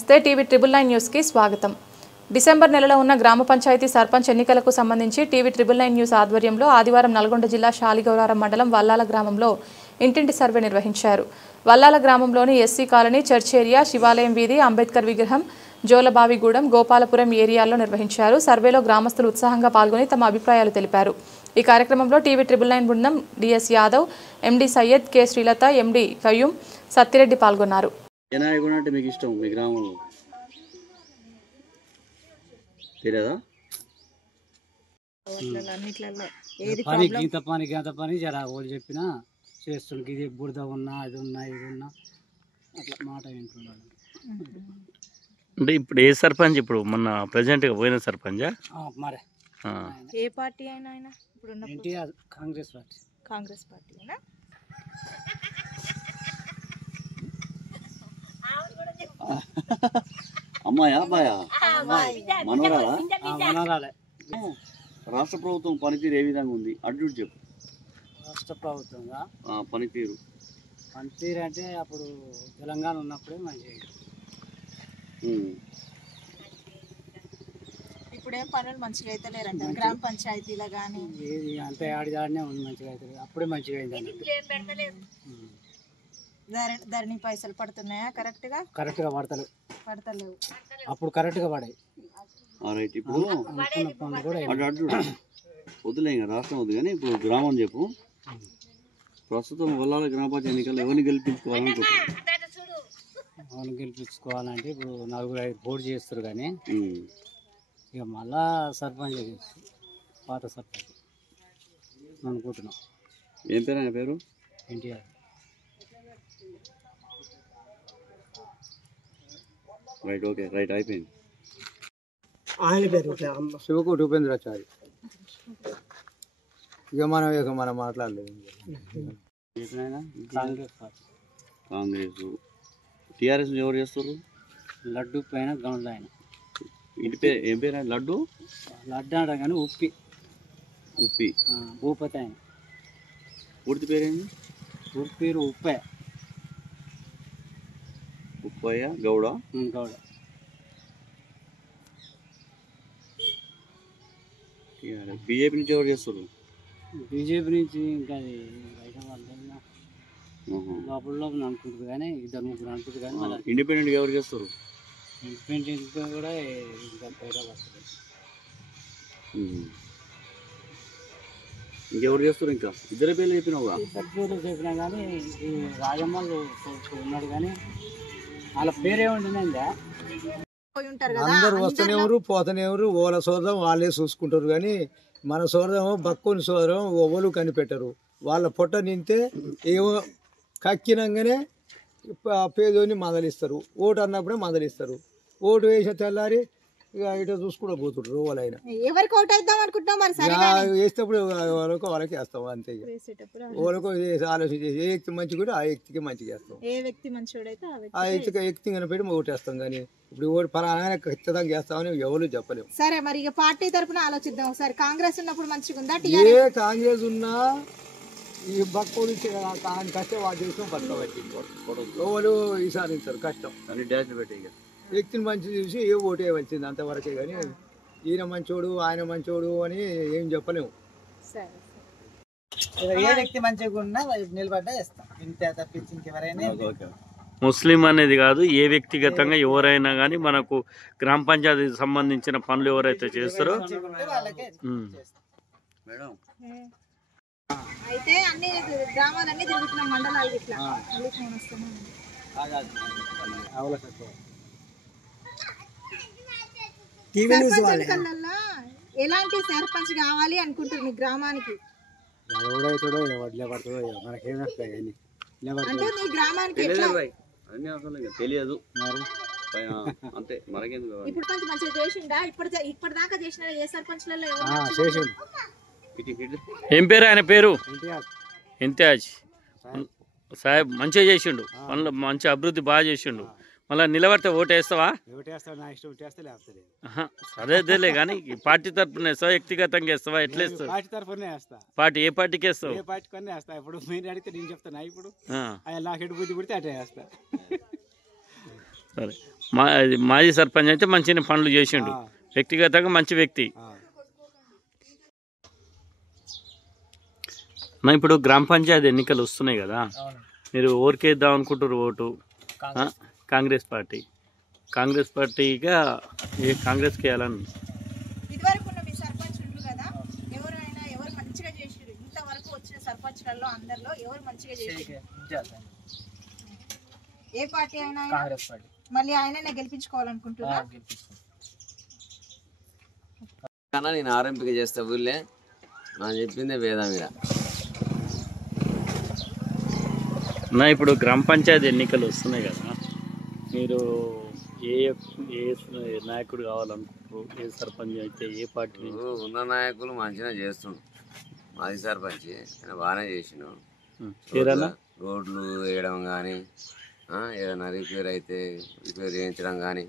TV 999 news కి స్వాగతం. December నెలలో ఉన్న గ్రామ పంచాయతీ సర్పంచ్ ఎన్నికలకు సంబంధించి టీవీ 999 న్యూస్ ఆధ్వర్యంలో ఆదివారం నల్గొండ జిల్లా శాలిగౌరారం మండలం వల్లాల గ్రామంలో ఇంటింటి సర్వే నిర్వహించారు. వల్లాల గ్రామంలోని ఎస్సీ కాలనీ, చర్చ్ ఏరియా, శివాలయం వీధి, అంబేద్కర్ విగ్రహం, జోలబావిగూడెం, గోపాలపురం ఏరియాల్లో నిర్వహించారు. సర్వేలో గ్రామస్తులు ఉత్సాహంగా పాల్గొని తమ అభిప్రాయాలు తెలిపారు. ఈ కార్యక్రమంలో టీవీ 999 బృందం డిఎస్ యాదవ్, ఎండి సయ్యద్, కె శ్రీలత, ఎండి కయ్యూం, సత్తిరెడ్డి పాల్గొన్నారు. అంటే మీకు ఇష్టం మీ గ్రామంలో తెలియదా? పని గీత పని జర వాళ్ళు చెప్పినా చేస్తుండే ఇది బురద ఉన్నా అది ఉన్నా ఇది ఉన్నా అట్లా మాట వింటున్నాడు. అంటే ఇప్పుడు ఏ సర్పంచ్? ఇప్పుడు మొన్న ప్రెసిడెంట్గా పోయిన సర్పంచా? మరే ఏ పార్టీ అయినా ఆయన ఇప్పుడు ఎన్టీఆర్ కాంగ్రెస్ పార్టీ అయినా అమ్మాయా అబ్బాయా? మనోరాలే. రాష్ట్ర ప్రభుత్వం పనితీరు ఏ విధంగా ఉంది? అడ్డు చెప్పు. రాష్ట్ర ప్రభుత్వంగా పనితీరు అంటే అప్పుడు తెలంగాణ ఉన్నప్పుడే మంచిగా. ఇప్పుడేం పనులు మంచిగా అయితే లేరంట గ్రామ పంచాయతీలో కానీ. ఏది అంతే ఆడినే ఉంది, మంచిగా అవుతుంది. అప్పుడే మంచిగా అయింది. ధరణి పైసలు పడుతున్నాయా? కరెక్ట్గా పడతలేవు. అప్పుడు కరెక్ట్గా పడాయి. ఇప్పుడు అడ్డు వద్దులే, ఇంకా రాష్ట్రం వద్దు కానీ ఇప్పుడు గ్రామం చెప్పు. ప్రస్తుతం వల్లాల గ్రామ పంచాయతీ ఎన్నికల్లో ఎవరిని గెలిపించుకోవాలంటే ఇప్పుడు 4-5 పోటీ చేస్తారు కానీ ఇక మళ్ళా సర్పంచ్ పాత సర్పంచ్ అనుకుంటున్నాం. ఏం పేరు ఆయన పేరు? ఎన్టీఆర్. రైట్, ఓకే, రైట్, అయిపోయింది. ఆయన పేరు శివకోటి ఉపేంద్రాచారి. ఇక మనం మాట్లాడలేదు. కాంగ్రెస్ టీఆర్ఎస్ ఎవరు చేస్తారు? లడ్డు పైన గౌండ్లు ఆయన. ఇంటి పేరు ఏం పేరు? లడ్డు అంట కానీ ఉప్పి భూపతి ఆయన. పూర్తి పేరేంటి? పూర్తి పేరు ఉప్పయ్య గౌడ. బీజేపీ నుంచి ఎవరు చేస్తారు? బీజేపీ నుంచి ఇంకా లోపల అనుకుంటుంది కానీ 2-3 అనుకుంటుంది కానీ ఇండిపెండెంట్ ఎవరు చేస్తారు? ఇండిపెండెంట్ కూడా ఇంకా బయట వస్తుంది. ఇంకెవరు చేస్తారు? ఇంకా ఇద్దరు పేర్లు చెప్పినావుగా. చెప్పినా కానీ ఈ రాజమ్మలు ఉన్నాడు కానీ వాళ్ళ పేరేముంటుందా? అందరు వస్తనేవారు పోతనేవారు, వాళ్ళ సోదరం వాళ్ళే చూసుకుంటారు కానీ మన సోదరం బక్కుని సోదరం ఎవరు కనిపెట్టరు. వాళ్ళ పొట్ట నింతే ఏమో కక్కినంగానే పేదోని మందలిస్తారు. ఓటు అన్నప్పుడే మందలిస్తారు. ఓటు వేసే తెల్లారి ఇక ఇటు చూసుకుంటూ పోతుంటారు. వాళ్ళైనా ఎవరికి ఓటు వేద్దాం అనుకుంటున్నాం వేసేటప్పుడు వాళ్ళకి వేస్తాం అంతే. వాళ్ళకు ఆలోచించి ఏ వ్యక్తి మంచి కూడా ఆ వ్యక్తికి మంచిగా వేస్తాం. ఏ వ్యక్తి మంచివాడైతే ఆ వ్యక్తి కనిపెట్టి ఓటు వేస్తాం. కానీ ఇప్పుడు ఓటు పలానా ఖచ్చితంగా వేస్తామని ఎవరు చెప్పలేము. సరే, మరి ఇక పార్టీ తరఫున ఆలోచిద్దాం. ఒకసారి కాంగ్రెస్ ఉన్నప్పుడు మంచిగా ఉందా? ఏ కాంగ్రెస్ ఉన్నా ఈ బక్కులు కష్టం వాళ్ళు చేసిన బతుక పట్టి ఎవరు ఈసారించారు కష్టం అన్ని డ్యాష్ పెట్టి వ్యక్తిని మంచి చూసి ఏ ఓటు వేయవలసింది అంతవరకే. కానీ ఈయన మంచోడు ఆయన మంచోడు అని ఏం చెప్పలేము. ఏ వ్యక్తి మంచిగా ఉన్నా నిలబడ్డా వేస్తాం, ఇంతే తప్పించి ఇంకెవరైనా. ముస్లిం అనేది కాదు, ఏ వ్యక్తిగతంగా ఎవరైనా కానీ మనకు గ్రామ పంచాయతీకి సంబంధించిన పనులు ఎవరైతే చేస్తారో మేడం. అయితే అన్ని గ్రామాలన్నీ తిరుగుతున్నాం, మండలాలు ఇట్లా ఎలాంటి సర్పంచ్ కావాలి అనుకుంటారు మీ గ్రామానికి? అంటే మీ గ్రామానికి తెలియదు అంతే. ఇప్పుడు కొంచెం మంచిగా చేసిండా? ఇప్పటిదాకా చేసిన ఏ సర్పంచ్లలో ఏం పేరు ఆయన పేరు? ఇంతియాజ్ సాహెబ్. మంచిగా చేసిండు పనులు, మంచి అభివృద్ధి బాగా చేసిండు. మళ్ళీ నిలబడితే ఓటు వేస్తావా? అదేలే కానీ పార్టీ తరఫున వేస్తావా వ్యక్తిగతంగా వేస్తావా? ఎట్లా వేస్తావు? పార్టీ తరఫునే వేస్తా. పార్టీ ఏ పార్టీకి వేస్తావు? ఏ పార్టీ కొనే వేస్తా. ఇప్పుడు మీరు అడిగితే నేను చెప్తాను. ఇప్పుడు నాకు ఎటు బుద్ధి పుడితే అటే వేస్తా. సరే మాజీ సర్పంచ్ అయితే మంచిగా పనులు చేసిండు, వ్యక్తిగతంగా మంచి వ్యక్తి. ఇప్పుడు గ్రామ పంచాయతీ ఎన్నికలు వస్తున్నాయి కదా, మీరు ఓరికేద్దాం అనుకుంటారు ఓటు? కాంగ్రెస్ పార్టీ. కాంగ్రెస్ పార్టీగా కాంగ్రెస్కి వేయాలని. ఇదివరకు ఉన్న మీ సర్పంచ్ కదా, ఎవరు మంచిగా చేసారు? ఇంతవరకు వచ్చిన సర్పంచ్లలో అందరిలో ఎవరు మంచిగా చేసారు? ఏ పార్టీ అయినా కాంగ్రెస్ పార్టీ. మళ్ళీ ఆయననే గెలిపించుకోవాలనుకుంటున్నా. నేను ఆరంభిక చేస్తా ఊళ్ళే నాకు చెప్పిందే వేదా మీద. ఇప్పుడు గ్రామ పంచాయతీ ఎన్నికలు వస్తున్నాయి కదా, మీరు ఏ నాయకుడు కావాలనుకుంటారు? ఏ సర్పంచ్ అయితే ఏ పార్టీ? ఉన్న నాయకులు మంచిగా చేస్తుండు. మాజీ సర్పంచ్ బాగానే చేసిండు. రోడ్లు వేయడం కానీ, ఏదైనా రిపేర్ అయితే రిపేర్ చేయించడం కానీ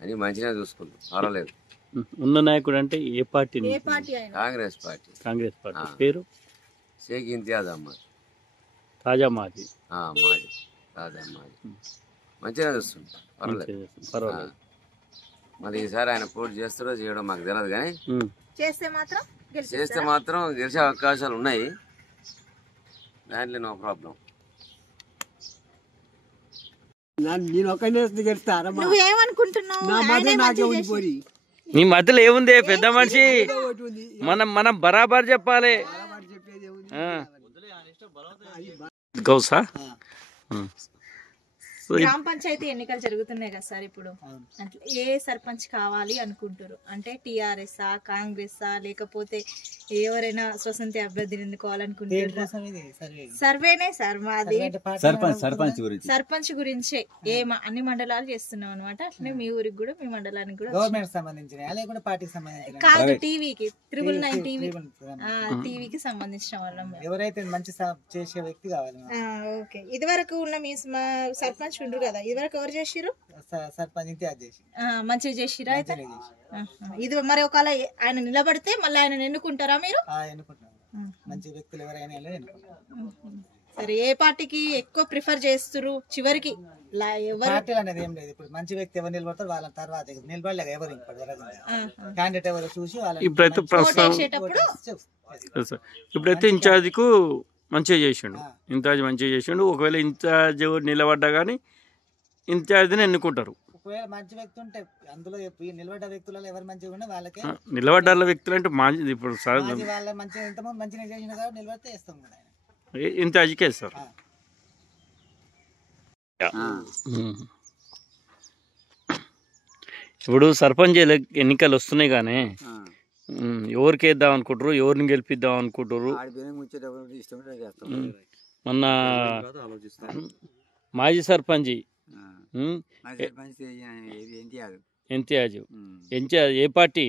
అని మంచిగా చూసుకుంటాం, పర్వాలేదు. ఉన్న నాయకుడు అంటే ఏ party? Congress party. Congress party పేరు షేక్ ఇంతియాజ్ అహ్మద్. తాజా మాజీ మాజీ తాజా మాజీ మంచిగా చూస్తుంది, పర్వాలేదు. మరి ఈసారి ఆయన పోటీ చేస్తారో చేయడం మాకు తెలియదు, కానీ చేస్తే మాత్రం గెలిచే అవకాశాలు ఉన్నాయి, దాంట్లో నో ప్రాబ్లం. నీ మధ్యలో ఏముంది పెద్ద మనిషి? మనం బరాబర్ చెప్పాలి. గౌసా గ్రామ పంచాయతీ ఎన్నికలు జరుగుతున్నాయి కదా సార్, ఇప్పుడు ఏ సర్పంచ్ కావాలి అనుకుంటారు? అంటే టిఆర్ఎస్ కాంగ్రెస్ లేకపోతే ఎవరైనా స్వతంత్ర అభ్యర్థిని ఎన్నుకోవాలనుకుంటారు? సర్వేనే సార్ మాది, సర్పంచ్ గురించే. అన్ని మండలాలు చేస్తున్నాం అనమాట. అట్లనే మీ ఊరికి కూడా, మీ మండలానికి కూడా కాదు, టీవీకి 999 టీవీకి సంబంధించిన వాళ్ళం. ఎవరైతే మంచి చేసే వ్యక్తి కావాలి. ఓకే. ఇదివరకు ఉన్న మీ సర్పంచ్ ఉండ్రు కదా, ఇదివరకు ఎవరు చేసిరు? సర్పంచ్ మంచిగా చేసిరా? అయితే ఇది మరి ఒకవేళ ఆయన నిలబడితే మళ్ళీ ఆయన ఎన్నుకుంటారా మీరు? మంచి వ్యక్తులు ఎవరైనా. సరే, ఏ పార్టీకి ఎక్కువ ప్రిఫర్ చేస్తారు? చివరికి అనేది ఏం లేదు. ఇప్పుడు మంచి వ్యక్తి ఎవరు నిలబడతారు వాళ్ళ తర్వాత నిలబడలేక ఎవరు క్యాండిడేట్ ఎవరు చూసి ఇప్పుడైతే ఇన్ఛార్జికు మంచిగా చేసిండు. ఇన్ఛార్జ్ మంచిగా చేసిండు. ఒకవేళ ఇన్ఛార్జ్ నిలబడ్డా కానీ ఇన్ఛార్జిని ఎన్నుకుంటారు. ఒకవేళ మంచి వ్యక్తి ఉంటే అందులో నిలబడ్డ వ్యక్తులలో ఎవరు మంచిగా ఉంటే వాళ్ళకి నిలబడ్డ వ్యక్తులు అంటే ఇప్పుడు వాళ్ళ మంచిగా ఎంతమంది మంచిగా చేసిన కాబట్టి నిలబడితే వేస్తాం కూడా ఇన్ఛార్జికి వేస్తారు. ఇప్పుడు సర్పంచ్ ఎన్నికలు వస్తున్నాయి కానీ ఎవరికి వేద్దాం అనుకుంటారు? ఎవరిని గెలిపిద్దాం అనుకుంటారు? మొన్న మాజీ సర్పంచ్ ఇంతియాజ్ ఏ పార్టీ?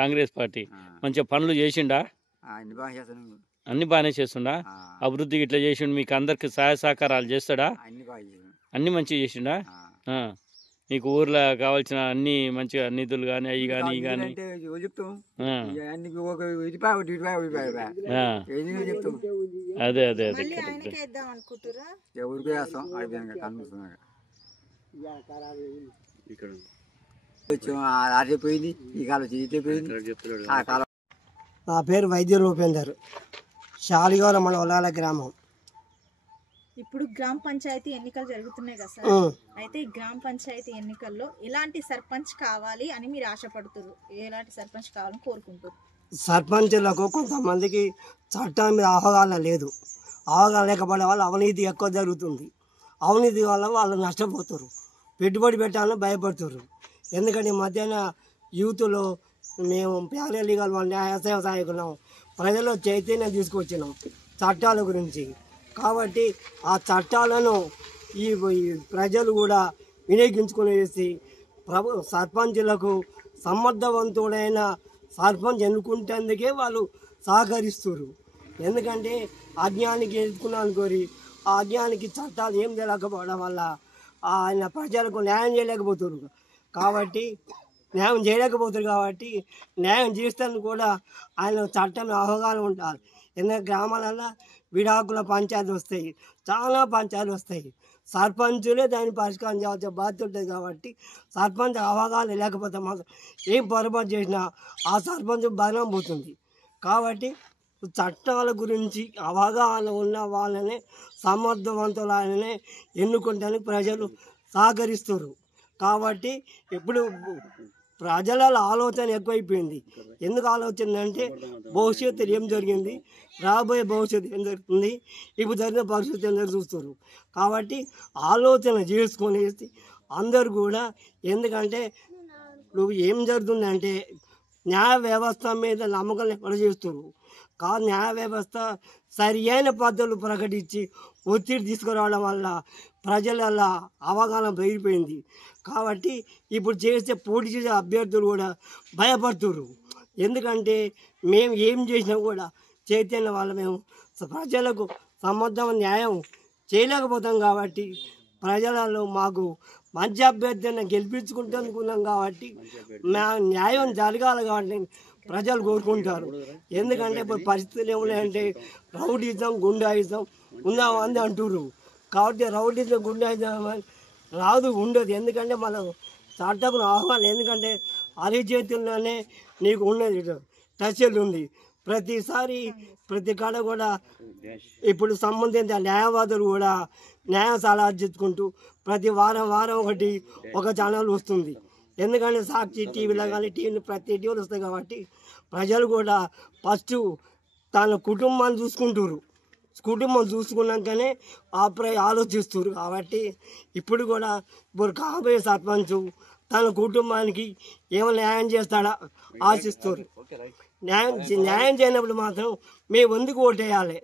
కాంగ్రెస్ పార్టీ. మంచిగా పనులు చేసిండా? అన్ని బాగానే చేస్తుండా? అభివృద్ధికి ఇట్లా చేసిండు? మీకు అందరికి సహాయ సహకారాలు చేస్తాడా? అన్ని మంచిగా చేసిండా? మీకు ఊర్లో కావాల్సిన అన్ని మంచిగా నిధులు కానీ అవి కానీ ఇవి కానీ అదే అదే అదే నా పేరు వైద్య రూపేందర్, శాలిగౌర మండల గ్రామం. ఇప్పుడు గ్రామ పంచాయతీ ఎన్నికలు జరుగుతున్నాయి కదా సార్, అయితే ఈ గ్రామ పంచాయతీ ఎన్నికల్లో ఎలాంటి సర్పంచ్ కావాలి అని మీరు ఆశపడుతున్నారు? ఎలాంటి సర్పంచ్ కావాలని కోరుకుంటారు? సర్పంచులకు కొంతమందికి చట్టం మీద అవగాహన లేదు. అవగాహన లేకపోవడం వల్ల అవినీతి ఎక్కువ జరుగుతుంది. అవినీతి వల్ల వాళ్ళు నష్టపోతారు, పెట్టుబడి పెట్టాలని భయపడుతారు. ఎందుకంటే మధ్యాహ్న యూత్లో మేము ప్యారలీగల్ న్యాయ సేవ సహాయకులం, ప్రజల్లో చైతన్యం తీసుకొచ్చినాం చట్టాల గురించి. కాబట్టి ఆ చట్టాలను ఈ ప్రజలు కూడా వినియోగించుకునేసి సర్పంచులకు సమర్థవంతుడైన సర్పంచ్ ఎన్నుకుంటేందుకే వాళ్ళు సహకరిస్తారు. ఎందుకంటే అజ్ఞానికి ఎదుర్కొన్నాను కోరి ఆ అజ్ఞానికి చట్టాలు ఏం తెలియకపోవడం వల్ల ఆయన ప్రజలకు న్యాయం చేయలేకపోతారు. కాబట్టి న్యాయం చేస్తాను కూడా ఆయన చట్టం అవగాహన ఉండాలి. ఎందుకంటే గ్రామాలలో విడాకుల పంచాయతీలు వస్తాయి, చాలా పంచాయతీలు వస్తాయి. సర్పంచులే దాన్ని పరిష్కారం చేయాల్సిన బాధ్యత ఉంటుంది కాబట్టి సర్పంచ్ అవగాహన లేకపోతే మాత్రం ఏం పొరపాటు చేసినా ఆ సర్పంచ్ బలం పోతుంది. కాబట్టి చట్టాల గురించి అవగాహన ఉన్న వాళ్ళనే సమర్థవంతులనే ఎన్నుకుంటానికి ప్రజలు సహకరిస్తారు. కాబట్టి ఇప్పుడు ప్రజల ఆలోచన ఎక్కువైపోయింది. ఎందుకు ఆలోచన అంటే భవిష్యత్తులో ఏం జరిగింది, రాబోయే భవిష్యత్తు ఏం జరుగుతుంది, ఇప్పుడు జరిగిన భవిష్యత్తు ఏం చూస్తారు. కాబట్టి ఆలోచన చేసుకొని అందరు కూడా, ఎందుకంటే ఇప్పుడు ఏం జరుగుతుందంటే న్యాయ వ్యవస్థ మీద నమ్మకం లేకుండా చేస్తారు. కాదు, న్యాయ వ్యవస్థ సరి అయిన పద్ధతులు ప్రకటించి ఒత్తిడి తీసుకురావడం వల్ల ప్రజల అవగాహన పెరిగిపోయింది. కాబట్టి ఇప్పుడు చేసే పోటీ చేసే అభ్యర్థులు కూడా భయపడుతున్నారు. ఎందుకంటే మేము ఏం చేసినా కూడా చైతన్య వల్ల మేము ప్రజలకు సమర్థమైన న్యాయం చేయలేకపోతాం. కాబట్టి ప్రజలలో మాకు మంచి అభ్యర్థిని గెలిపించుకుంటున్నాం. కాబట్టి మా న్యాయం జరగాలి కాబట్టి ప్రజలు కోరుకుంటారు. ఎందుకంటే ఇప్పుడు పరిస్థితులు ఏమున్నాయంటే రౌడీజం, గుండాయిజం ఉందామని అంటున్నారు. కాబట్టి రౌడీజం, గుండాయిజం రాదు, ఉండదు. ఎందుకంటే మనం చట్టం ఆహ్వానం, ఎందుకంటే అరిచేతుల్లోనే నీకు ఉన్నది టచ్లు ఉంది. ప్రతిసారి ప్రతి కాడ కూడా ఇప్పుడు సంబంధించిన న్యాయవాదులు కూడా న్యాయ సలహా చెప్పుకుంటూ ప్రతి వారం ఒక ఛానల్ వస్తుంది. ఎందుకంటే సాక్షి టీవీలో కానీ ప్రతి టీవీలు వస్తాయి. కాబట్టి ప్రజలు కూడా ఫస్ట్ తన కుటుంబాన్ని చూసుకుంటారు. కుటుంబం చూసుకున్నాకనే ఆలోచిస్తారు. కాబట్టి ఇప్పుడు కూడా ఇప్పుడు కాబోయే సర్పంచ్ తన కుటుంబానికి ఏమైనా న్యాయం చేస్తాడా ఆశిస్తారు. న్యాయం చేయనప్పుడు మాత్రం మేము ఎందుకు ఓటేయాలి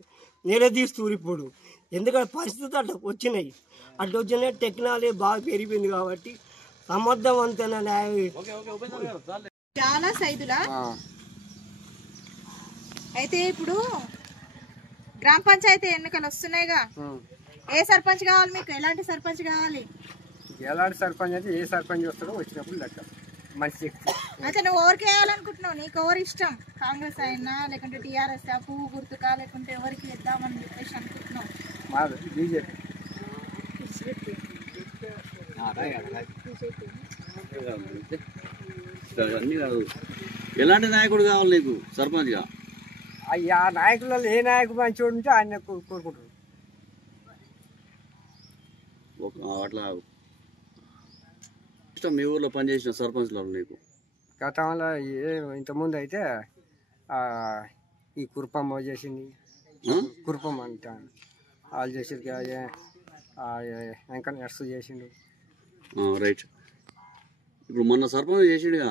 నిలదీస్తారు. ఇప్పుడు ఎందుకంటే పరిస్థితులు అట్లా వచ్చినాయి. టెక్నాలజీ బాగా పెరిగిపోయింది. కాబట్టి సమర్థవంతమైన న్యాయం చాలా సైదులా. అయితే ఇప్పుడు గ్రామ పంచాయతీ ఎన్నికలు వస్తున్నాయిగా, ఏ సర్పంచ్ కావాలి మీకు? ఎలాంటి సర్పంచ్ కావాలి? ఎలాంటి సర్పంచ్ అంటే ఏ సర్పంచ్ వస్తాడో వచ్చినప్పుడు లెక్క మంచి. అయితే నువ్వు ఎవరికి వేయాలనుకుంటున్నావు? నీకు ఎవరు ఇష్టం? కాంగ్రెస్ అయినా లేకుంటే టీఆర్ఎస్, పువ్వు గుర్తుకా, లేకుంటే ఎవరికి ఇద్దామని చెప్పేసి అనుకుంటున్నావు? మాది బీజేపీ. ఎలాంటి నాయకుడు కావాలి నీకు సర్పంచ్గా? ఆ నాయకులలో ఏ నాయకుడు మంచిగా ఉంటే ఆయన కోరుకుంటారు. అట్లా ఇష్టం మీ ఊర్లో పనిచేసిన సర్పంచ్లో నీకు? గతంలో ఇంతకుముందు అయితే ఈ కురుపమ్మ చేసింది, కురుపమ్మ అంట వాళ్ళు చేసేది, వెంకట నర్సు చేసిండు. రైట్. ఇప్పుడు మొన్న సర్పంచ్ చేసిండుగా,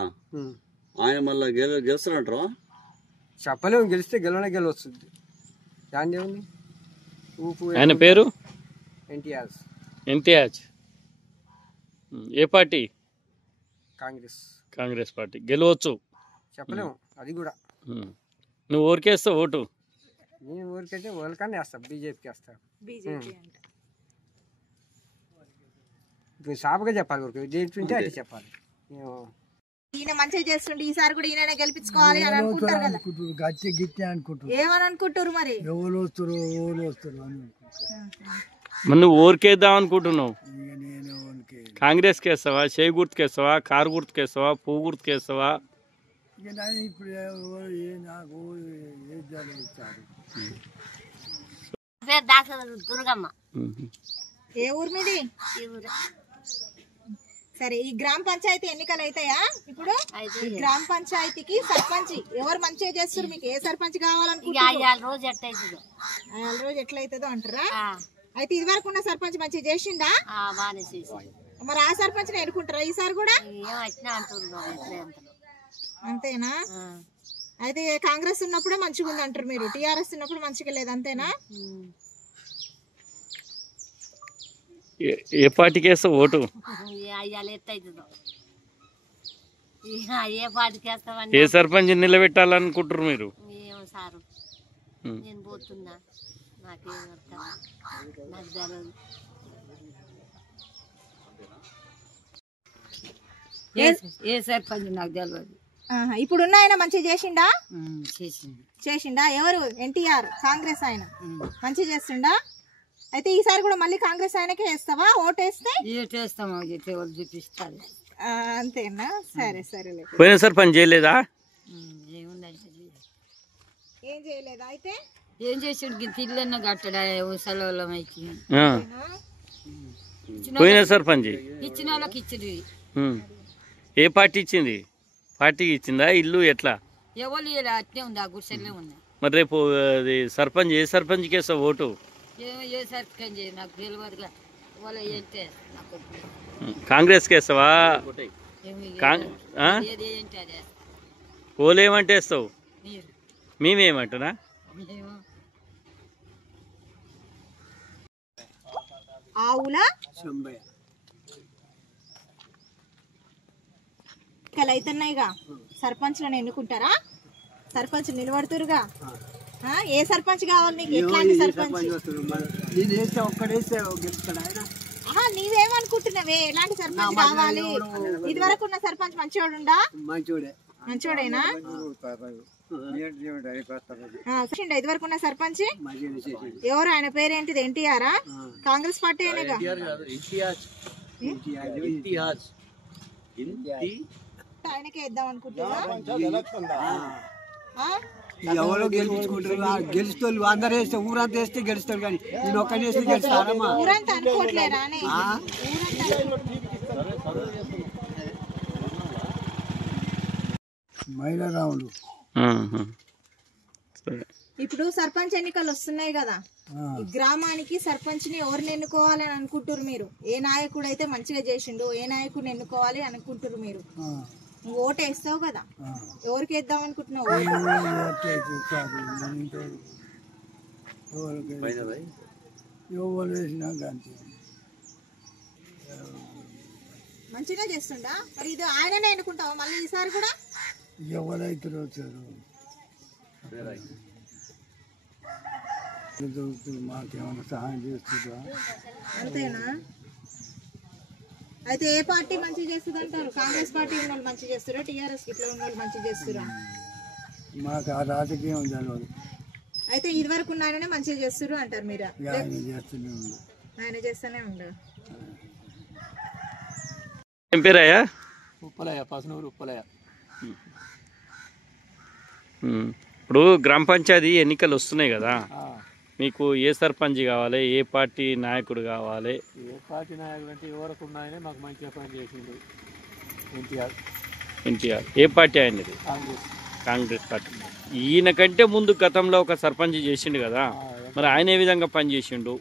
ఆయన మళ్ళీ గెలుస్తారంటారా? చెప్పలేము, గెలిస్తే గెలవస్తుంది. దాని ఏముంది? ఆయన పేరు ఎన్టీఆర్. ఏ పార్టీ? కాంగ్రెస్ పార్టీ గెలవచ్చు. చెప్పలేము అది కూడా. నువ్వు ఊరికేస్తావు ఓటు? నేను ఊరికైతే వాళ్ళకన్నా వేస్తా, బీజేపీకి వేస్తా. ఇప్పుడు సాపుగా చెప్పాలి, ఊరికి దేంటుంటే అది చెప్పాలి. ఈయన మంచిగా చేస్తుండే, ఈసారి కూడా ఈయన గెలిపించుకోవాలి అని అనుకుంటారు కదా. ఏమని అనుకుంటారు మరి? ఎవరు వస్తారు మరి నువ్వు ఊరికేద్దాం అనుకుంటున్నావు? కాంగ్రెస్కి వేస్తావా, చేయి గుర్తుకేస్తావా, కారు గుర్తుకేస్తావా, పువ్వు గుర్తుకేస్తావా? దుర్గమ్మ. ఏ ఊరు మీది? సరే, ఈ గ్రామ పంచాయతీ ఎన్నికలు అవుతాయా ఇప్పుడు? ఈ గ్రామ పంచాయతీకి సర్పంచ్ ఎవరు మంచిగా చేస్తారు? మీకు ఏ సర్పంచ్ కావాలనుకుంటున్నారు? రోజు ఎట్లయితుందో అంటారా? అయితే ఇది వరకు ఉన్న సర్పంచ్ మంచిగా చేసిండా? మరి ఆ సర్పంచ్ ఎన్నుకుంటారా ఈసారి కూడా? అంతేనా? అయితే కాంగ్రెస్ ఉన్నప్పుడే మంచిగా ఉంది అంటారు మీరు, టీఆర్ఎస్ ఉన్నప్పుడు మంచిగా లేదు, అంతేనా? ఏ పార్టీకి వేస్తావు ఓటు? ఏ సర్పంచ్ నిలబెట్టాలనుకుంటారు మీరు? ఏ సర్పంచ్ నాకు తెలియదు. ఇప్పుడున్న ఆయన మంచిగా చేసిండా? ఎవరు? ఎన్టీఆర్, కాంగ్రెస్ ఆయన మంచిగా చేస్తుండా? అయితే ఈసారి కూడా మళ్ళీ కాంగ్రెస్ ఆయనకే వేస్తావా ఓటేస్తే? ఏటేస్తామో ఎవరు చూపిస్తారు. అంతేనా? సరే సరేలే. పోయిన సర్పంచ్ చేయలేదా? ఏం చేయలేదా? అయితే ఏం చేసాడు? తిల్లన్న కట్టడా సెలవులం అయితే పోయిన సర్పంచ్ ఇచ్చిన వాళ్ళకి ఇచ్చింది. ఏ పార్టీ ఇచ్చింది? పార్టీకి ఇచ్చిందా ఇల్లు ఎట్లా? ఎవరు అట్నే ఉంది, ఆ గుడిసెల్లే ఉంది. మరి రేపు అది సర్పంచ్ ఏ సర్పంచ్కి వేస్తావు ఓటు? ఏ సర్పంచ్ నాకు తెలియదుగా. వాళ్ళ ఏంటే నాకు కాంగ్రెస్కి వేస్తావా? ఓలేమంటే వేస్తావు? మేమేమంటున్నా? ఆవుల అయితున్నాయిగా, సర్పంచ్లను ఎన్నుకుంటారా? సర్పంచ్ నిలబడుతురుగా. ఏ సర్పంచ్ కావాలి నీకు? ఎట్లాంటి సర్పంచ్? నీవేమనుకుంటున్నావే? ఎలాంటి సర్పంచ్ కావాలి? ఇది వరకు ఉన్న సర్పంచ్ మంచివాడుండా? మంచివాడేనా? ఇది వరకు ఉన్న సర్పంచ్ ఎవరు? ఆయన పేరేంటిది? ఎన్టీఆర్? కాంగ్రెస్ పార్టీ అనేగా. ఆయనకే ఇద్దాం అనుకుంటున్నా. ఎవరో గెలిపించుకుంటారు, గెలుస్తారు. అందరూ వేస్తే ఊరంతా వేస్తే గెలుస్తారు, కానీ నేను ఒక్కడి వేస్తే గెలుస్తారమ్మా. ఊరంతా అనుకోవట్లేరా? మైలరావులు. ఇప్పుడు సర్పంచ్ ఎన్నికలు వస్తున్నాయి కదా, ఈ గ్రామానికి సర్పంచ్ ని ఎవరిని ఎన్నుకోవాలని అనుకుంటారు మీరు? ఏ నాయకుడు అయితే మంచిగా చేసిండు, ఏ నాయకుడిని ఎన్నుకోవాలి అనుకుంటారు మీరు? నువ్వు ఓటు వేస్తావు కదా, ఎవరికి వేద్దాం అనుకుంటున్నావు? మంచిగా చేస్తుండా? మరి ఇది ఆయననే ఎన్నుకుంటావా మళ్ళీ ఈసారి కూడా? ఎవరైతే వచ్చారు మాకేమైనా సహాయం చేస్తుందా? అంతేనా? అయితే ఏ పార్టీ మంచిగా చేస్తుంది అంటారు? కాంగ్రెస్ పార్టీ ఉన్న వాళ్ళు మంచిగా చేస్తారా, టీఆర్ఎస్ ఇట్లా ఉన్న వాళ్ళు మంచిగా చేస్తారా? మాకు ఆ రాజకీయం తెలియదు. అయితే ఇది వరకు ఉన్న ఆయననే మంచిగా చేస్తారు అంటారు మీరు? ఆయన చేస్తూనే ఉండు. ఏం పేరయ్యా? ఉప్పలయ్య, పసనూరు ఉప్పలయ్య. ఇప్పుడు గ్రామ పంచాయతీ ఎన్నికలు వస్తున్నాయి కదా, మీకు ఏ సర్పంచ్ కావాలి, ఏ పార్టీ నాయకుడు కావాలి? ఏ పార్టీ నాయకుడు అంటే ఎవరికి ఉన్నాయని మాకు మంచిగా పని చేసిండు ఎన్టీఆర్. ఏ పార్టీ ఆయనది? కాంగ్రెస్ పార్టీ. ఈయన కంటే ముందు గతంలో ఒక సర్పంచ్ చేసిండు కదా, మరి ఆయన ఏ విధంగా పని చేసిండు?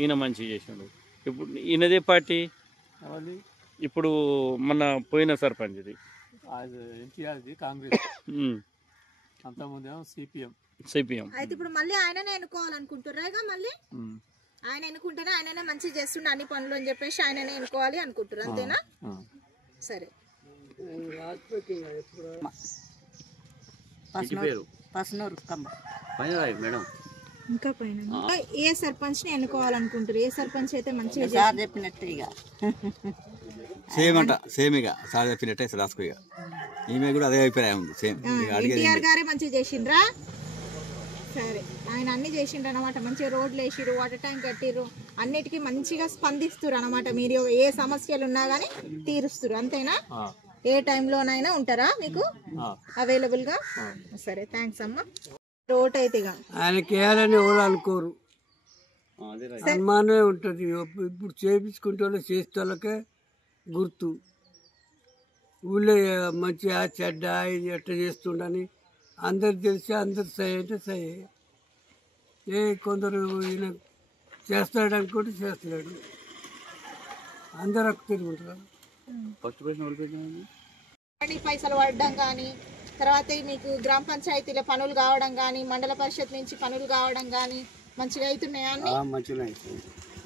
ఈయన మంచిగా చేసిండు. ఇప్పుడు ఈయనదే పార్టీ. ఇప్పుడు మన పోయిన సర్పంచ్ది ఎన్టీఆర్ది కాంగ్రెస్, అంతకుముందేమో సిపిఎం. అయితే ఇప్పుడు మళ్ళీ ఆయననే ఎన్నుకోవాలనుకుంటున్నారా? మళ్ళీ ఆయన ఎన్నుకుంటేనే ఆయననే మంచిగా చేస్తుండే అన్ని పనులు అని చెప్పేసి ఆయననే ఎన్నుకోవాలి అనుకుంటారు, అంతేనా? సరే. ఇంకా పైన ఏ సర్పంచ్ ని ఎన్నుకోవాలనుకుంటారు? ఏ సర్పంచ్ అయితే మంచిగా చెప్పినట్టు ఇక సేమ్ అంట, సేమ్ ఇక సార్ చెప్పినట్టే రాసుకో. ఇక ఈమె కూడా అదే అభిప్రాయం ఉంది. సేమ్ ఎన్టీఆర్ గారే మంచిగా చేసిండ్రా? సరే, ఆయన అన్ని చేసిండ్రు అనమాట. మంచిగా రోడ్లు వేసిరు, వాటర్ ట్యాంక్ కట్టిరు, అన్నిటికీ మంచిగా స్పందిస్తారు అనమాట. మీరు ఏ సమస్యలు ఉన్నా గానీ తీరుస్తారు, అంతేనా? ఏ టైంలోనైనా ఉంటారా మీకు అవైలబుల్ గా? సరే, థ్యాంక్స్ అమ్మా. రోడ్ అయితే ఆయనకి వేయాలని ఎవరు అనుకోరు, సన్మానమే ఉంటుంది. ఇప్పుడు చేపించుకుంటే చేసేటోళ్ళకే గుర్తు. ఊళ్ళో మంచిగా చెడ్డ ఇది ఎట్లా చేస్తుండని అందరు తెలిసి అందరు సై అంటే సై. కొందరు ఈయన చేస్తాడు అనుకుంటే చేస్తున్నాడు, అందరు అక్కడ తిరుగుంటారు. పైసలు పడడం కానీ, తర్వాత మీకు గ్రామ పంచాయతీల పనులు కావడం కానీ, మండల పరిషత్ నుంచి పనులు కావడం కానీ మంచిగా అవుతున్నాయా అన్ని?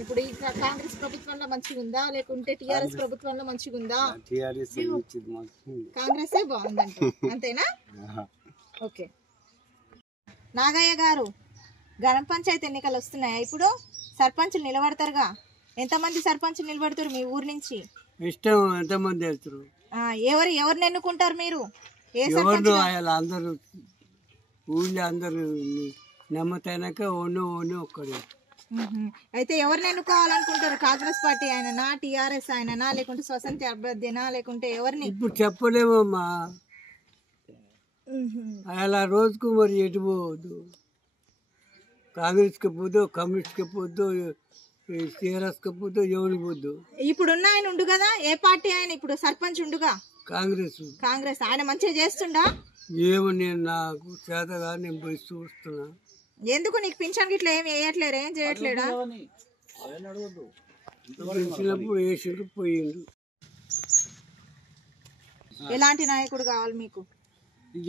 ఇప్పుడు ఈ కాంగ్రెస్ ప్రభుత్వంలో మంచిగా ఉందా, లేకుంటే టీఆర్ఎస్ ప్రభుత్వంలో మంచిగా ఉందా? కాంగ్రెస్ బాగుందంట, అంతేనా? ఓకే. నాగయ్య గారు, గ్రామ పంచాయతీ ఎన్నికలు వస్తున్నాయా? ఇప్పుడు సర్పంచులు నిలబడతారుగా, ఎంతమంది సర్పంచులు నిలబడతారు మీ ఊరు నుంచి? ఇష్టం ఎంతమంది వెళ్తారు? ఎవరిని ఎన్నుకుంటారు మీరు? అందరూ ఊళ్ళో అందరూ నమ్మతైనాక ఒక్కడు అయితే ఎవరిని ఎన్నుకోవాలనుకుంటారు? కాంగ్రెస్ పార్టీ ఆయననా, టీఆర్ఎస్ ఆయననా, లేకుంటే స్వతంత్ర అభ్యర్థినా, లేకుంటే ఎవరిని? ఇప్పుడు చెప్పలేమమ్మా, అలా రోజుకు మరి ఎటు పోవద్దు, కాంగ్రెస్కి పోద్దు, కమ్యూనిస్ట్కి పోద్దు, టీఆర్ఎస్కి పోద్దు, ఎవరికి పోద్దు. ఇప్పుడున్న ఆయన ఉండు కదా, ఏ పార్టీ ఆయన ఇప్పుడు సర్పంచ్ ఉండుగా? కాంగ్రెస్ ఆయన మంచిగా చేస్తుండా? ఏమో నేను నాకు చేతగా నేను పోయి చూస్తున్నా. ఎందుకు నీకు పింఛన్ గిట్లా ఏమి వేయట్లేరు, ఏం చేయట్లేడా? గెలిచినప్పుడు వేసిండు పోయిండు. ఎలాంటి నాయకుడు కావాలి మీకు?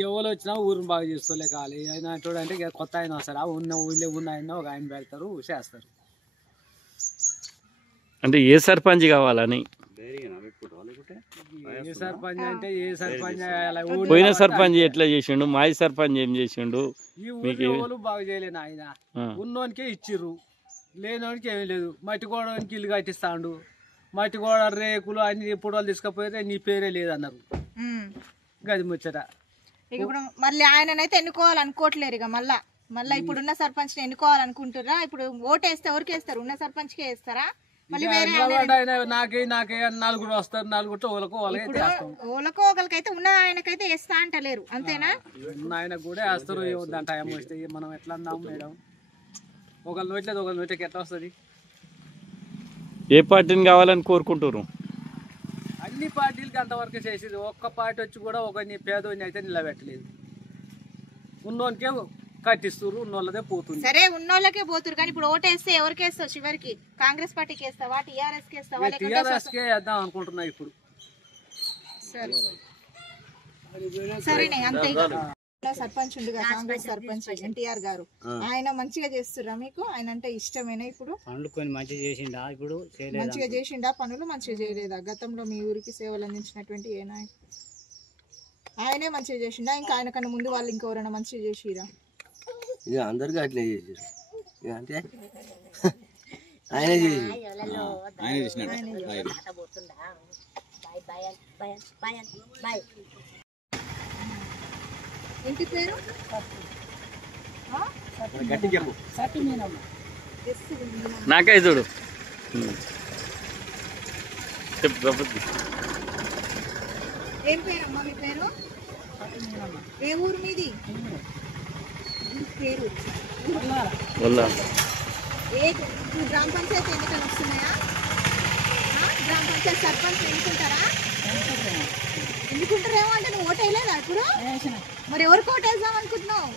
ఎవరు వచ్చినా ఊరిని బాగా చేస్తూలే కావాలి. ఆయన అంటే కొత్త ఆయన వస్తారా, ఉన్న ఊళ్ళో ఉన్న ఆయన ఒక ఆయన పెడతారు, చేస్తారు. అంటే ఏ సర్పంచ్ కావాలని? ఏ సర్పంచ్ అంటే ఏ సర్పంచ్? పోయిన సర్పంచ్ ఎట్లా చేసిండు, మాజీ సర్పంచ్ ఏం చేసిండు? మీకు ఎవరు బాగా చేయలేను. ఆయన ఉన్నోనికే ఇచ్చిర్రు, లేనోనికి ఏమీ లేదు. మట్టి గోడకి ఇల్లు కట్టిస్తాడు, మట్టి గోడ రేకులు అన్ని పొడవలు తీసుకపోతే నీ పేరే లేదన్నారు. గది ముచ్చట. ఇప్పుడు మళ్ళీ ఆయననైతే ఎన్నుకోవాలనుకోవట్లేరు ఇక మళ్ళా ఇప్పుడున్న సర్పంచ్ ఎన్నుకోవాలనుకుంటారా? ఇప్పుడు ఓటేస్తే ఎవరికి వేస్తారు? ఉన్న సర్పంచ్కే వేస్తారా? నాకే నలుగురు వస్తారు, నలుగురు ఓలకో ఒకరికైతే ఉన్న ఆయనకైతే వేస్తా అంటలేరు, అంతేనా? ఉన్న ఆయనకు కూడా వేస్తారు. దాని టైం వస్తే మనం ఎట్లా అందాం మేడం? ఒకళ్ళు నోట్లేదు, ఒకళ్ళు నోట్లకి ఎట్లా వస్తుంది? ఏ పార్టీని కావాలని కోరుకుంటారు? అన్ని పార్టీలకి అంతవరకు చేసేది. ఒక్క పార్టీ వచ్చి కూడా ఒక పేదోని అయితే నిలబెట్టలేదు. ఉన్నోనికే కట్టిస్తారు, ఉన్నోళ్ళదే పోతుంది. సరే, ఉన్నోళ్ళకే పోతురు, కానీ ఇప్పుడు ఓటేస్తే ఎవరికి వేస్తావు చివరికి? కాంగ్రెస్ పార్టీకి వేస్తావా, టీఆర్ఎస్ కి వేస్తావా? టీఆర్ఎస్ కే వేద్దాం అనుకుంటున్నా ఇప్పుడు. సరేనే, అంతే. సర్పంచ్ ఉండుగా, కాంగ్రెస్ సర్పంచ్ ఎన్టీఆర్ గారు, ఆయన మంచిగా చేస్తుర్రా మీకు? ఆయన అంటే ఇష్టమేనా? ఇప్పుడు పనులు మంచిగా చేసిండా? ఇప్పుడు మంచిగా చేసిండా? పనులు మంచిగా చేయలేదా? గతంలో మీ ఊరికి సేవలు అందించినటువంటి ఏ నాయకుడు? ఆయనే మంచిగా చేసిండా? ఇంకా ఆయన కన్నా ముందు వాళ్ళు ఇంకెవరైనా మంచిగా చేసిరా? ఇక అందరికీ అట్లే చేసారు. ఇక అంటే ఆయనే చేసి ఇంటి పేరు నాకై చూడు. ఏం పేరమ్మా మీ పేరు? ఏ ఊరు మీది? పేరు గ్రామ పంచాయతీ ఎన్నికలు వస్తున్నాయా? గ్రామ పంచాయతీ సర్పంచ్ ఎన్నుకుంటారా? ఎన్నుకుంటారేమో అంటే నువ్వు ఓటు వేయలేదా ఇప్పుడు? మరి ఎవరికి ఓటు వేద్దాం అనుకుంటున్నావు?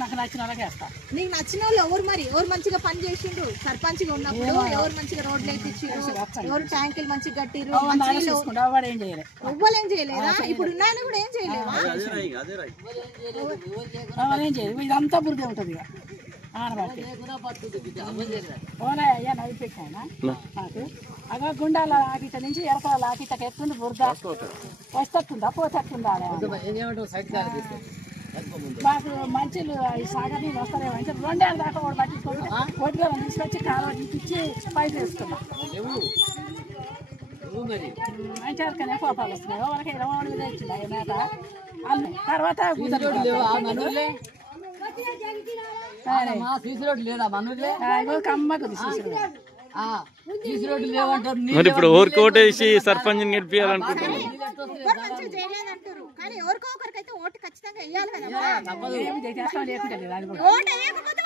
నాకు నచ్చిన వాళ్ళకి వేస్తా. నీకు నచ్చిన వాళ్ళు ఎవరు? మరి ఎవరు మంచిగా పని చేసిండ్రు సర్పంచ్గా ఉన్నప్పుడు? ఎవరు మంచిగా రోడ్లు వేయించారు? ఎవరు ట్యాంకులు మంచిగా కట్టిరు? ఎవ్వరు ఏం చేయలేదు. ఎవ్వరు ఏం చేయలేదా? ఇప్పుడు ఉన్నాయని కూడా ఏం చేయలేవా? ఏం చేయలేదు. ఇదంతా బురదే ఉంటుంది. ఇక ఆనబట్టి ఓలా అయ్యా నడిపెట్టాయన నాకు అగా గుండాల ఆకిట నుంచి ఎరకాల ఆకిటకి ఎత్తుండి బురద వస్తుందా పోతుందా? మాకు మంచిలు ఈ సాగర్ నీళ్ళు వస్తారేమో అంటే 2 ఏళ్ళ దాకా కూడా పట్టించుకోండి. కొట్టుకొని తీసుకొచ్చి కాలువ ఇచ్చి పైపు వేసుకున్నాం. మంచి కానీ కోపాలు వస్తున్నాయి. వాళ్ళకి 20 తెచ్చింది మేత అల్లు. తర్వాత మరి ఇప్పుడు ఎవరికి ఓటేసి సర్పంచ్ గెలిపించాలనుకుంటున్నారు? కానీ ఎవరికో ఒకరికైతే ఓటు ఖచ్చితంగా వేయాలి కదా. ఓటు వేయకపోతే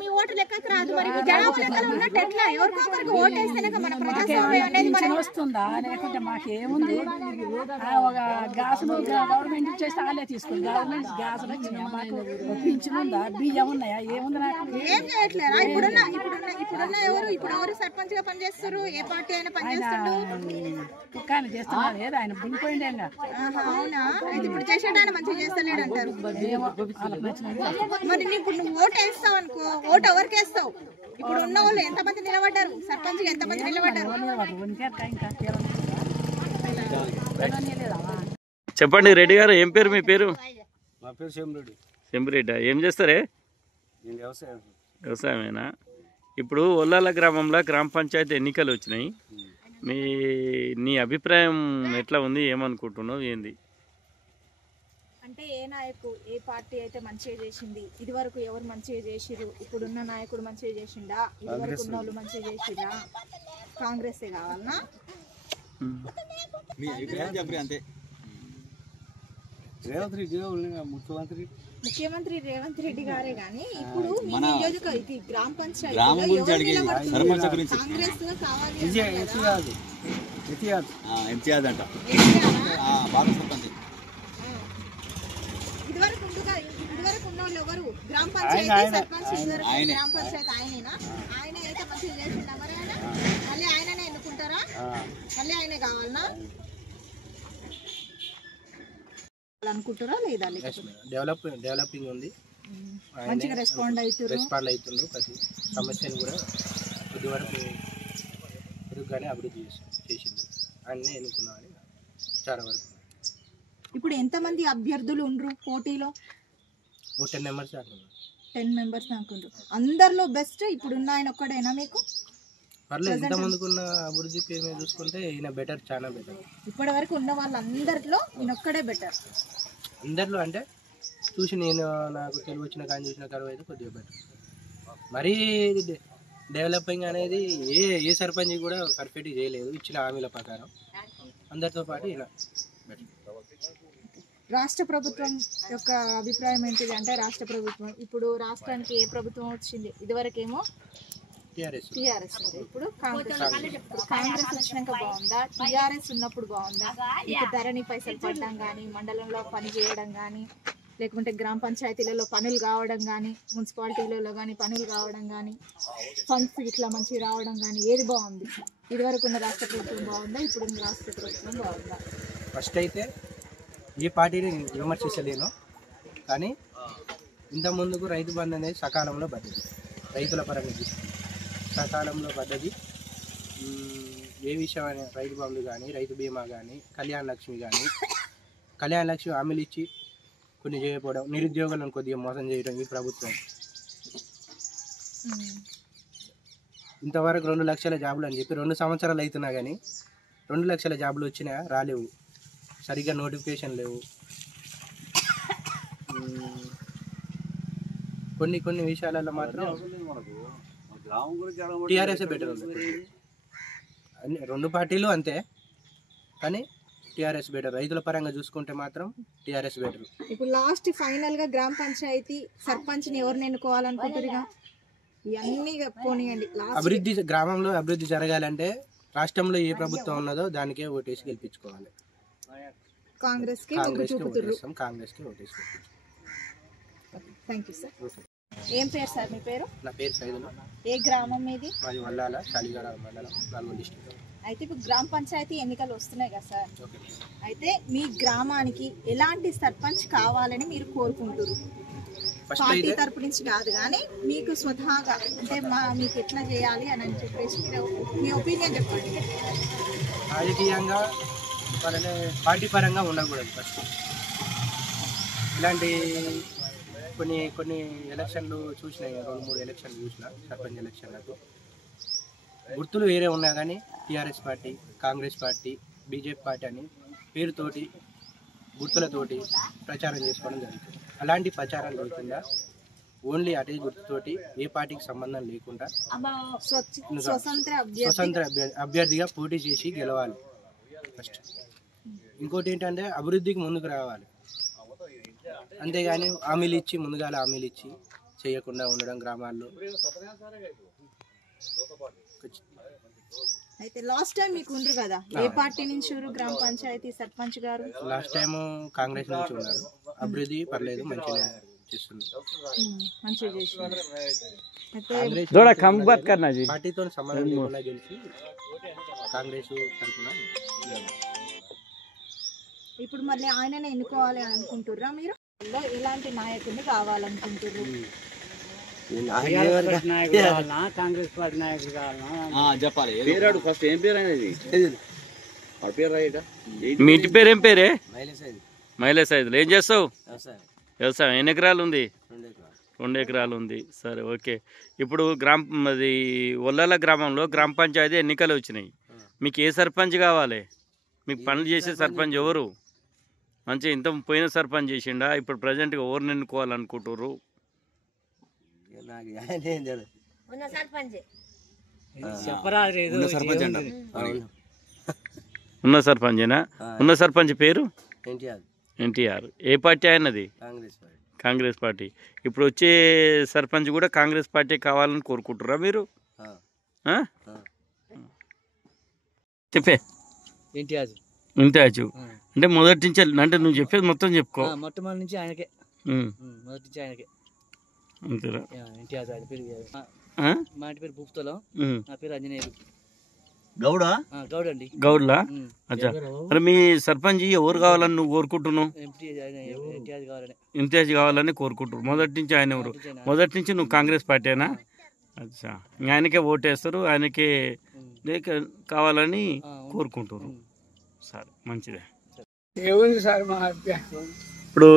మీ ఓటు లెక్కకు రాదు. మరి జనాభా లెక్కలు ఉన్నట్టు ఎట్లా? ఎవరికో ఒకరికి ఓటు వేస్తేనే మన ప్రజాస్వామ్యం అనేది మనం వస్తుందా? లేకుంటే మాకేముంది? ఒక గ్యాసులు గవర్నమెంట్ ఇచ్చేస్తే వాళ్ళే తీసుకుంది. గవర్నమెంట్ గ్యాసులు వచ్చినాయి, మాకు పింఛన్ ఉందా, బియ్యం ఉన్నాయా, ఏముంది? నాకు ఏం చేయట్లేదా? ఇప్పుడున్న ఎవరు సర్పంచ్ గా పనిచేస్తారు? ఏ పార్టీ అయినా పనిచేస్తాడు? కుక్కాయన చేస్తున్నారు ఏదో ఆయన దిగిపోయింది. అవునా? అయితే ఇప్పుడు చేసేట ఆయన మంచిగా చేస్తలేడు అంటారు. మరి ఇప్పుడు నువ్వు ఓటు వేస్తావు అనుకో, ఓటు ఎవరికి వేస్తావు? ఇప్పుడు ఉన్న వాళ్ళు ఎంతమంది నిలబడ్డారు? సర్పంచ్ గా ఎంతమంది నిలబడ్డారు? చెప్పండి రెడ్డి గారు, ఏం పేరు మీ పేరు? నా పేరు శంరెడ్డి. శంరెడ్డి, ఏం చేస్తారే? వ్యవసాయమేనా? ఇప్పుడు ఒల్లాల గ్రామంలో గ్రామ పంచాయతీ ఎన్నికలు వచ్చినాయి. నీ అభిప్రాయం ఎట్లా ఉంది? ఏమనుకుంటున్నావు? ఏంది అంటే ఏ నాయకు ఏ పార్టీ అయితే మంచిగా చేసింది, ఇది వరకు ఎవరు మంచిగా చేసిరు, ఇప్పుడున్న నాయకుడు మంచిగా చేసిండా, ఇది వరకు ఉన్న వాళ్ళు మంచిగా చేసిరా, కాంగ్రెసే కావాలనా? అంతే. ముఖ్యమంత్రి రేవంత్ రెడ్డి గారే గానీ ఇప్పుడు మీ నియోజకవర్గ గ్రామ పంచాయతీ కాంగ్రెస్ కావాలి ఇదివరకు ఉన్న వాళ్ళు ఎవరు? గ్రామ పంచాయతీ సర్పంచ్ గ్రామ పంచాయతీ ఆయనేనా? ఆయనే అయితే మంచిగా చేసిండా మరి? ఆయన మళ్ళీ ఆయననే ఎన్నుకుంటారా? మళ్ళీ ఆయనే కావాలనా అనుకుంటారా లేదా? డెవలపింగ్ ఉంది, మంచిగా రెస్పాండ్ అవుతుండ్రు. ప్రతి సమస్యను కూడా కొద్ది వరకు మెరుగ్గానే అభివృద్ధి చేసిండు. ఆయన్నే ఎన్నుకున్నామని చాలా వరకు. ఇప్పుడు ఎంతమంది అభ్యర్థులు ఉండ్రు పోటీలో? 10 మెంబర్స్ 10 మెంబర్స్ అనుకుంటారు. అందరిలో బెస్ట్ ఇప్పుడున్న ఆయన ఒక్కడైనా మీకు? పర్లేదు, ఇంత ముందుకున్న అభివృద్ధి పేరు మీద చూసుకుంటే ఈయన బెటర్, చాలా బెటర్. ఇప్పటి వరకు ఉన్న వాళ్ళందరిలో ఈయన ఒక్కడే బెటర్. అందరిలో అంటే చూసి నేను నాకు తెలుగు వచ్చిన కానీ చూసిన కరువు అయితే కొద్దిగా బెటర్. మరీ డెవలపింగ్ అనేది ఏ సర్పంచ్ కూడా పర్ఫెక్ట్గా చేయలేదు ఇచ్చిన హామీల ప్రకారం. అందరితో పాటు ఈయన బెటర్. రాష్ట్ర ప్రభుత్వం యొక్క అభిప్రాయం ఏంటిది అంటే, రాష్ట్ర ప్రభుత్వం ఇప్పుడు రాష్ట్రానికి ఏ ప్రభుత్వం వచ్చింది? ఇదివరకేమో టీఆర్ఎస్ ఉంది, ఇప్పుడు కాంగ్రెస్ వచ్చినాక బాగుందా? టీఆర్ఎస్ ఉన్నప్పుడు బాగుందా? ఇక ధరణి పైసలు పడడం కానీ, మండలంలో పని చేయడం కానీ, లేకుంటే గ్రామ పంచాయతీలలో పనులు కావడం కానీ, మున్సిపాలిటీలలో కానీ పనులు కావడం కానీ, ఫండ్స్ ఇట్లా మంచిగా రావడం కానీ, ఏది బాగుంది? ఇదివరకు ఉన్న రాష్ట్ర ప్రభుత్వం బాగుందా, ఇప్పుడున్న రాష్ట్ర ప్రభుత్వం బాగుందా? ఫస్ట్ అయితే ఈ పార్టీని విమర్శించలేను, కానీ ఇంత ముందుకు రైతు బంధు అనేది సకాలంలో పడ్డది. రైతుల పరంగా సకాలంలో పడ్డది. ఏ విషయమైన రైతు బంధు కానీ, రైతు బీమా కానీ, కళ్యాణ లక్ష్మి కానీ, కళ్యాణ లక్ష్మి హామీలు ఇచ్చి కొన్ని చేయకపోవడం, నిరుద్యోగులను కొద్దిగా మోసం చేయడం ఈ ప్రభుత్వం. ఇంతవరకు 2 లక్షల జాబులు అని చెప్పి 2 సంవత్సరాలు అవుతున్నా కానీ 2 లక్షల జాబులు వచ్చినా రాలేవు, సరిగ్గా నోటిఫికేషన్ లేవు. కొన్ని విషయాలలో మాత్రం టీఆర్ఎస్ బెటర్ ఉంది. అన్ని 2 పార్టీలు అంతే, కానీ టీఆర్ఎస్ బెటర్. రైతుల పరంగా చూసుకుంటే మాత్రం టీఆర్ఎస్ బెటర్. ఇప్పుడు లాస్ట్ ఫైనల్ గా గ్రామ పంచాయతీ సర్పంచ్ని ఎవరిని ఎన్నుకోవాలనుకుంటున్నారుగా? ఇవన్నీ పోనీయండి. అభివృద్ధి, గ్రామంలో అభివృద్ధి జరగాలంటే రాష్ట్రంలో ఏ ప్రభుత్వం ఉన్నదో దానికే ఓటేసి గెలిపించుకోవాలి. కాంగ్రెస్ కి ఓటేసి థ్యాంక్ యూ సార్. ఏం పేరు సార్ మీ పేరు? నా పేరు సైదులు. ఏ గ్రామం మీది? మాది వల్లాల, శాలిగౌడ మండలం, నల్గొండ డిస్ట్రిక్ట్. అయితే ఇప్పుడు గ్రామ పంచాయతీ ఎన్నికలు వస్తున్నాయి కదా సార్, అయితే మీ గ్రామానికి ఎలాంటి సర్పంచ్ కావాలని మీరు కోరుకుంటారు? పార్టీ తరపు నుంచి కాదు కానీ మీకు స్వతహాగా అంటే మీకు ఎట్లా చేయాలి అని చెప్పేసి మీ ఒపీనియన్ చెప్పండి. రాజకీయంగా వాళ్ళని పార్టీ పరంగా ఉండకూడదు. ఫస్ట్ ఇలాంటి కొన్ని ఎలక్షన్లు చూసినాయి, 2-3 ఎలక్షన్లు చూసిన సర్పంచ్ ఎలక్షన్లకు గుర్తులు వేరే ఉన్నా కానీ TRS party, Congress party, BJP party అని పేరుతోటి గుర్తులతోటి ప్రచారం చేసుకోవడం జరుగుతుంది. అలాంటి ప్రచారం లేకుండా ఓన్లీ అదే గుర్తుతోటి ఏ పార్టీకి సంబంధం లేకుండా స్వతంత్ర అభ్యర్థిగా పోటీ చేసి గెలవాలి ఫస్ట్. ఇంకోటి ఏంటంటే అభివృద్ధికి ముందుకు రావాలి, అంతేగాని హామీలు ఇచ్చి ముందుగాల హామీలు ఇచ్చి చేయకుండా ఉండడం గ్రామాల్లో. అయితే లాస్ట్ టైం మీకు ఉండ్రు కదా, ఏ పార్టీ నుంచి గ్రామ పంచాయతీ సర్పంచ్ గారు? లాస్ట్ టైం కాంగ్రెస్ నుంచి ఉన్నారు. అభివృద్ధి పర్లేదు, మంచిగా చేస్తున్నారు. పార్టీతో సంబంధం లేకుండా గెలిచి కాంగ్రెస్ తరఫున. ఇప్పుడు మళ్ళీ ఆయననే ఎన్నుకోవాలి అని అనుకుంటుర్రా మీరు? ఎలాంటి నాయకుడిని కావాలనుకుంటుర్రు? కాంగ్రెస్ పార్టీ నాయకుడు కావాలన్నా చెప్పాలి. పేరాడు ఫస్ట్ ఏం పేరు అనేది? మీ ఇంటి పేరు ఏం పేరే? మైలేజ్ సైదులు. ఏం చేస్తావు? వ్యవసాయం. ఎన్ని ఎకరాలు ఉంది? 2 ఎకరాలు ఉంది. సరే, ఓకే. ఇప్పుడు అది ఒల్లాల గ్రామంలో గ్రామ పంచాయతీ ఎన్నికలు వచ్చినాయి. మీకు ఏ సర్పంచ్ కావాలి? మీకు పనులు చేసే సర్పంచ్ ఎవరు? మంచిగా ఇంత పోయిన సర్పంచ్ చేసిండా? ఇప్పుడు ప్రజెంట్గా ఎవరిని ఎన్నుకోవాలనుకుంటారు? ఉన్న సర్పంచేనా? ఉన్న సర్పంచ్ పేరు ఎన్టీఆర్. ఏ పార్టీ ఆయనది? కాంగ్రెస్ పార్టీ. ఇప్పుడు వచ్చే సర్పంచ్ కూడా కాంగ్రెస్ పార్టీ కావాలని కోరుకుంటారా మీరు? చెప్పే ఇంటియాజు అంటే మొదటి నుంచి అంటే నువ్వు చెప్పేది మొత్తం చెప్పుకో. మొట్టమొదటి నుంచి ఆయనకే, మొదటి నుంచి ఆయనకే. అంతేనా? ఇంటియాజు ఆయన పేరు మా ఇంటి పేరు భూపుతలం, నా పేరు ఆంజనేయులు. గౌడా? గౌడ్ అండి. గౌడ్లా? అచ్చా. మరి మీ సర్పంచ్ ఎవరు కావాలని నువ్వు కోరుకుంటున్నావు? ఇంతియాజ్ కావాలని కోరుకుంటున్నావు. మొదటి నుంచి ఆయన ఎవరు? మొదటి నుంచి నువ్వు కాంగ్రెస్ పార్టీనా? అచ్చా. ఆయనకే ఓటేస్తారు, ఆయనకే కావాలని కోరుకుంటున్నారు. సరే, మంచిదే. ఏముంది సార్ మా ఇప్పుడు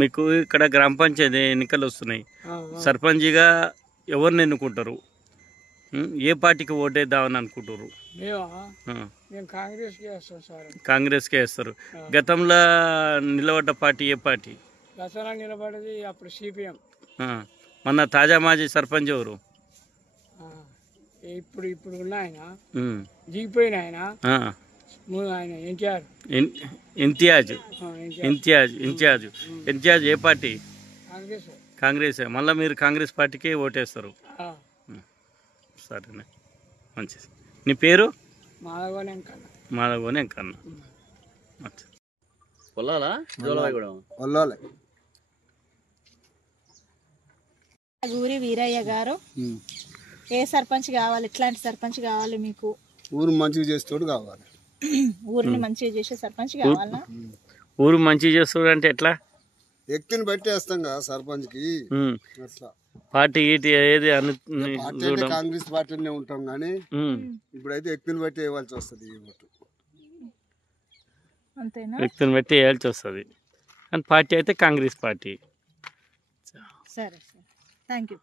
మీకు ఇక్కడ గ్రామ పంచాయతీ ఎన్నికలు వస్తున్నాయి. సర్పంచ్గా ఎవరిని ఎన్నుకుంటారు? ఏ పార్టీకి ఓటేద్దామని అనుకుంటారు? కాంగ్రెస్కే వేస్తారు. గతంలో నిలబడ్డ పార్టీ ఏ పార్టీ? దసరా నిలబడేది అప్పుడు సిపిఎం. మొన్న తాజా మాజీ సర్పంచ్ ఎవరు? ఇప్పుడు ఉన్న ఆయన దిగిపోయిన ఆయన ఇంతియాజ్. ఏ పార్టీ? కాంగ్రెస్. మళ్ళీ మీరు కాంగ్రెస్ పార్టీకి ఓటేస్తారు. సరేనే, మంచిది. నీ పేరు? మాధవోని వెంకన్న. గూరి వీరయ్య గారు, ఏ సర్పంచ్ కావాలి? ఎట్లాంటి సర్పంచ్ కావాలి మీకు? ఊరు మంచిగా చేస్తాడు కావాలి. ఊరిని మంచిగా చేసే సర్పంచ్ కావాలా? ఊరు మంచిగా చేస్తాడు అంటే ఎట్లా? వ్యక్తిని బట్టి వేస్తాం కదా సర్పంచ్ కి. అట్లా పార్టీ ఏది కాంగ్రెస్ పార్టీనే ఉంటాం కానీ ఇప్పుడైతే వ్యక్తిని బట్టి వేయాల్సి వస్తుంది. వ్యక్తిని బట్టి వేయాల్సి వస్తుంది కానీ పార్టీ అయితే కాంగ్రెస్ పార్టీ. సరే, థ్యాంక్ యూ.